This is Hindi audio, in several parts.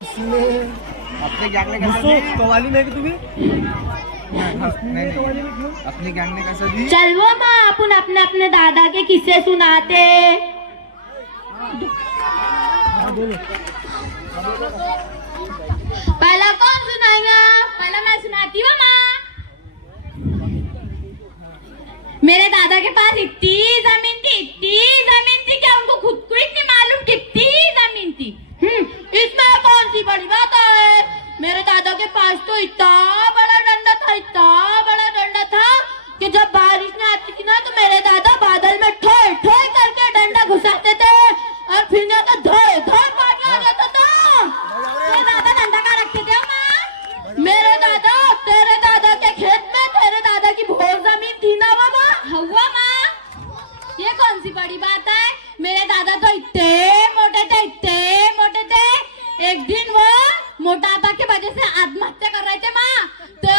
अपने गैंग ने कैसा दी? कवाली नाही की तुम्ही अपनी गैंग ने कैसा दी? चल वो माँ अपन अपने अपने दादा के किस्से सुनाते। पहला कौन सुनाएगा? पहला मैं सुनाती हूँ माँ। मेरे दादा के पास इतनी जमीन थी कि उनको खुद को इतनी मालूम कितनी जमीन थी। इसमें कौन सी बड़ी बात है? मेरे दादा के पास तो इतना बड़ा डंडा था कि जब बारिश नहीं आती थी ना तो मेरे दादा बादल में ठोय ठोय करके डंडा घुसाते थे और फिर ना तो धोए धोए पानी आ जाता था। मेरे दादा डंडा कहाँ रखते थे माँ? मेरे दादा तेरे दादा के खेत में तेरे दादा की बहुत जमीन थी ना वो माँ। हुआ माँ, ये कौन सी बड़ी बात है? मेरे दादा तो इतने मोटे थे। एक दिन वो मोटापा की वजह से आत्महत्या कर रहे थे माँ। तो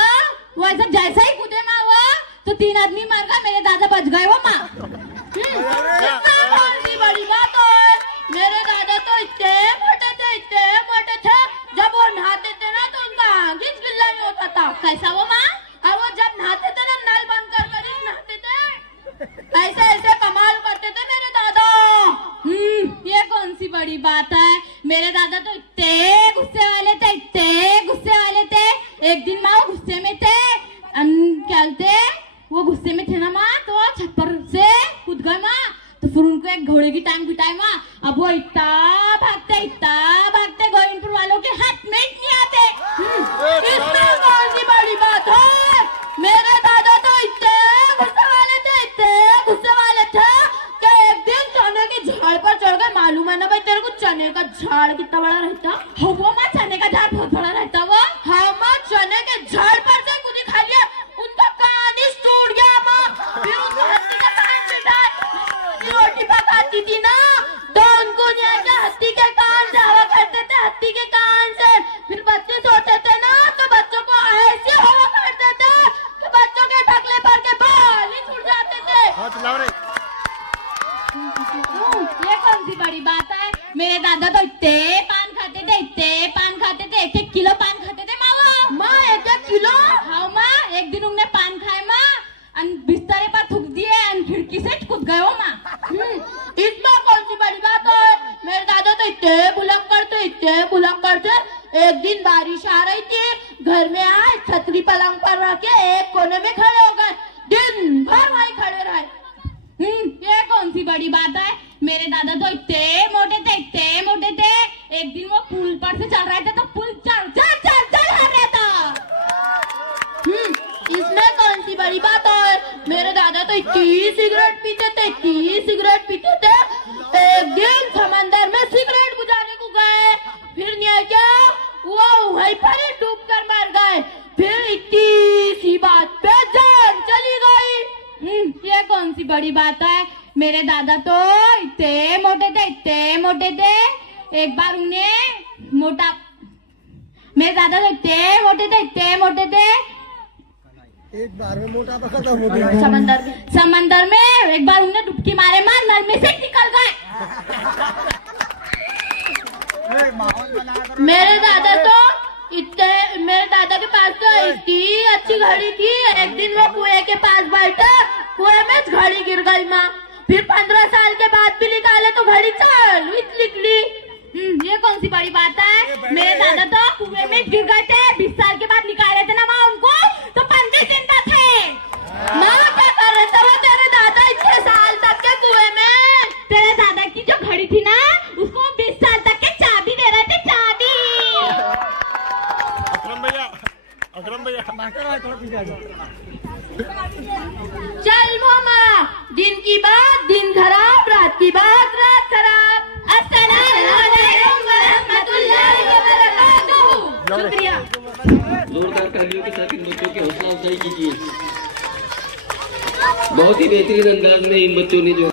वो ऐसा जैसा ही कूदे माँ वो तो 3 आदमी मर गए, मेरे दादा बच गए वो माँ। कौन सी बड़ी बात है? मेरे दादा तो इतने मोटे थे जब वो नहाते थे ना तो उनका आगे गिल्ला नहीं होता था। कैसा वो माँ? और वो जब नहाते थे ना नल बंद कर ही नहाते थे। ऐसे कमाल करते थे मेरे दादा। ये कौन सी बड़ी बात है? मेरे दादा तो इतने गुस्से वाले थे। एक दिन माँ वो गुस्से में थे, वो गुस्से में थे ना माँ तो छप्पर से कूद गए माँ। तो फिर उनको एक घोड़े की टांग पिटाई माँ। अब वो इतना भागते गोविंदपुर वालों के हाथ में नहीं आते। इसमें कौन सी बड़ी बात है? मेरे दादा तो इतने गुस्से वाले थे कि एक दिन चने के झाड़ पर चढ़ गए। मालूम है ना भाई तेरे को चने का झाड़ कितना बड़ा रहता? हाँ वो माँ चने का झाड़ बहुत बड़ा रहता वो। हाँ माँ चने के झाड़ पर से कुछ खा लिया, उनका कान ही टूट गया माँ। फिर उनको हत्ती का कान पिटाई। रोटी पकाती थी ना तो उनको हत्ती के कान से हवा करते थे, हत्ती के कान से। फिर बच्चे सोते थे ना तो बच्चों को ऐसे हवा करते थे तो बच्चों के ढकले पर के बाल ही छूट जाते थे। ये कौन सी बड़ी बात है? मेरे दादा तो इतने पान खाते थे 1 किलो पान खाते थे माँ 1 किलो। हाँ माँ, एक दिन उन्होंने पान खाए माँ, बिस्तरे पर थूक दिए और खिड़की से कूद गए हो माँ। इसमें कौन सी बड़ी बात है? मेरे दादा तो इतने बुलंद करते। एक दिन बारिश आ रही थी, घर में आए छतरी पलंग पर रख के एक कोने में खड़े हो गए, दिन भर वहीं खड़े रहे। ये कौन सी बड़ी बात है? मेरे दादा तो इतने मोटे थे। एक दिन वो पुल पर से चल रहे थे तो पुल चल रहा था। इसमें कौन सी बड़ी बात है? मेरे दादा तो इतनी सिगरेट पीते थे। एक दिन समंदर में सिगरेट बुझाने को गए, फिर नहीं क्या वो वहीं पर ही डूब कर मर गए। फिर इतनी सी बात पे जान चली गई। ये कौन सी बड़ी बात है? मेरे दादा तो इतने मोटे थे। एक बार मेरे दादा तो इतने मोटे थे। एक बार में मोटापा खत्म हो गया। समंदर में एक बार उन्हें डुबकी मारे मार नल में से निकल गए। मेरे दादा के पास तो इतनी अच्छी घड़ी थी। एक दिन वो कुएं के पास बैठे, कुएं में घड़ी गिर गई माँ। फिर 15 साल के बाद भी निकाले तो घड़ी चल निकली। ये कौन सी बड़ी बात है? मेरे दादा तो कुएं में गिर गए थे, 20 साल के बाद निकाले थे ना माँ उनको तो 25 जिंदा थे। माँ क्या कर रहे थे वो तेरे दादा इतने साल तक के कुएं में? तेरे दादा की जो घड़ी थी ना उसको 20 साल तक के चाबी दे रहे थे, चाबी। अकरम भैया चल मामा, दिन की बात दिन खराब, रात की बात रात खराब। अस्सलामुअलैकुम वरहमतुल्लाहि वबरकातुहू। शुक्रिया। जोरदार तालियों के साथ इन बच्चों की हौसला अफजाई कीजिए। बहुत ही बेहतरीन अंदाज में इन बच्चों ने जो